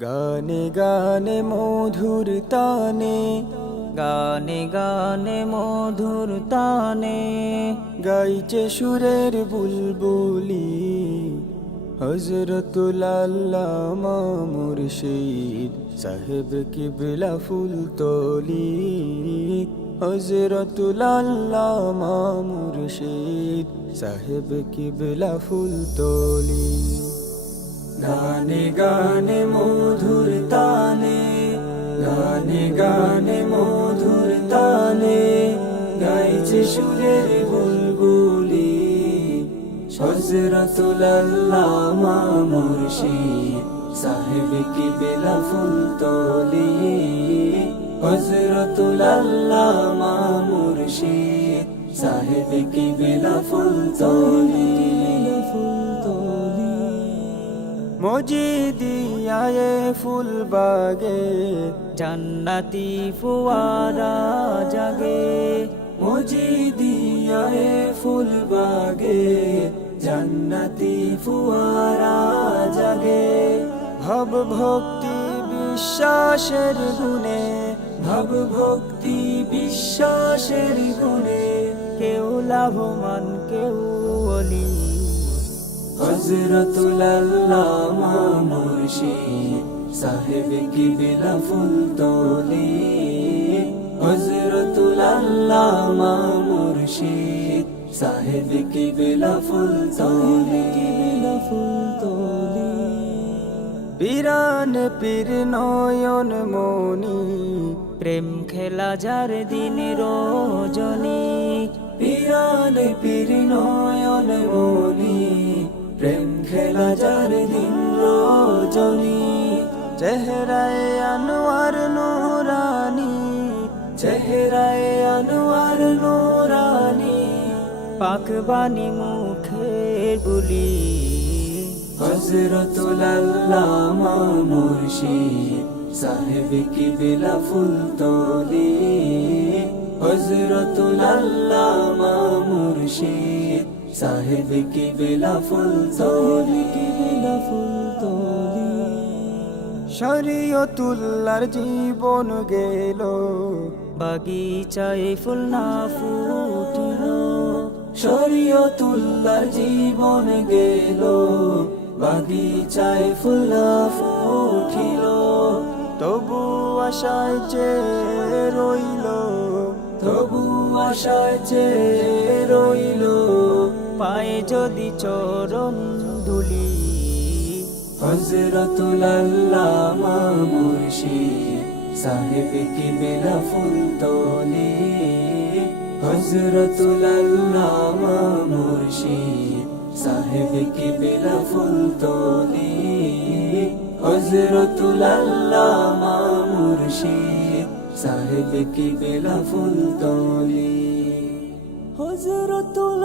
গানে গানে মধুর তানে, গানে গানে মধুর তানে গাইছে সুরের বুলবুলি। হযরতুল আল্লামা মুর্শিদ সাহেব কিবলা ফুলতলি। হযরতুল আল্লামা মুর্শিদ সাহেব কিবলা ফুলতলি। গানে গানে মধুর তানে, গানে গানে মধুর তানে, গাইছে সুরের বুলবুলি। হযরতুল আল্লামা মুর্শিদ সাহেব কিবলা ফুলতলি। হযরতুল আল্লামা মুর্শিদ সাহেব কিবলা ফুলতলি। মজিদিয়ায়ে ফুলবাগে জান্নাতি ফুয়ারা জাগে। মজিদিয়ায়ে ফুলবাগে জান্নাতি ফুয়ারা জাগে। ভাব ভক্তি বিশ্বাসের গুণে, ভাব ভক্তি বিশ্বাসের গুণে, কেউ লাভবান কেউ ওলি। হযরতুল আল্লামা মুর্শিদ সাহেব কিবলা ফুলতলি। হযরতুল আল্লামা মুর্শিদ সাহেব কিবলা ফুলতলি। পিরান পীর নয়ন মনি, প্রেম খেলা যার দিন রজনী। পিরান পীর নয়ন মনি, প্রেম খেলা যার দিন রজনী। চেহারায় আনোয়ার নূরানি, চেহারায় আনোয়ার নূরানি, পাকবানি মুখের বুলি। হযরতুল আল্লামা মুর্শিদ সাহেব কিবলা ফুলতলি। হযরতুল আল্লামা মুর্শিদ সাহেব কিবলা ফুলতলি। শরীয়তুল্লাহর জীবন গেল, বাগিচায় ফুল না ফুটিল। শরীয়তুল্লাহর জীবন গেল, বাগিচায় ফুল না ফুটিল। তবু আশায় চেয়ে রইল, তবু আশায় চেয়ে রইল, পায়ে যদি চরণ ধুলি। হযরতুল আল্লামা মুর্শিদ সাহেব কিবলা ফুলতলি। হযরতুল আল্লামা মুর্শিদ সাহেব কিবলা ফুলতলি। হযরতুল আল্লামা মুর্শিদ সাহেব কিবলা ফুলতলি। হযরতুল